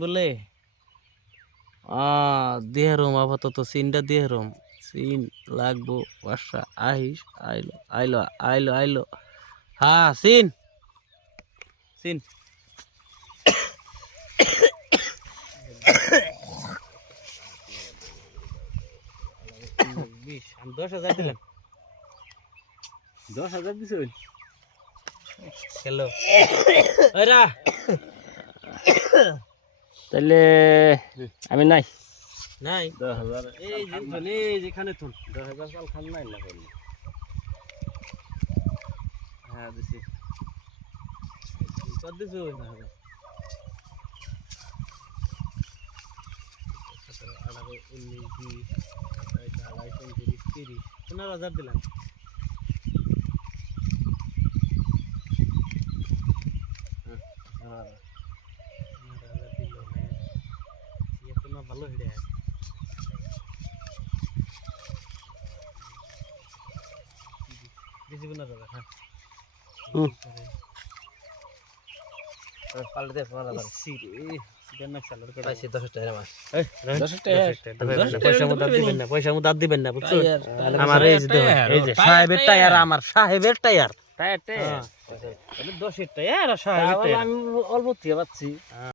বলে দেহরম আপাতত সিনটা দেহরম সিন লাগবো বাসা আহিস আইলো আইলো আইলো আইলো হ্যাঁ সিন সিন আমি 10,000 দিলাম 10,000 দিছ হ্যালো এরা তাহলে আমি নাই নাই 10,000 এই যেখানে তুন 10,000 চাল খান নাই না করলে হ্যাঁ দিছি কত দিছ 15,000 দিলাম ভালো হেডে দিছি 15,000 হ্যাঁ পাল্টে দে 15,000 পাইছি 10 টাকা মাস 10 টাকা পয়সা মুদ দিবেন না বুঝছো আমার এই যে সাহেবের টায়ার আমার সাহেবের টায়ার টায়ার 10 টায়ার আর সাহেবের টায়ার আমি অল্প দিয়ে পাচ্ছি